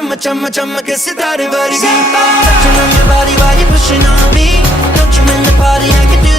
chumma chumma chumma ke sitare vargi. Touching on your body while you're pushing on me. Don't you in the party, I can do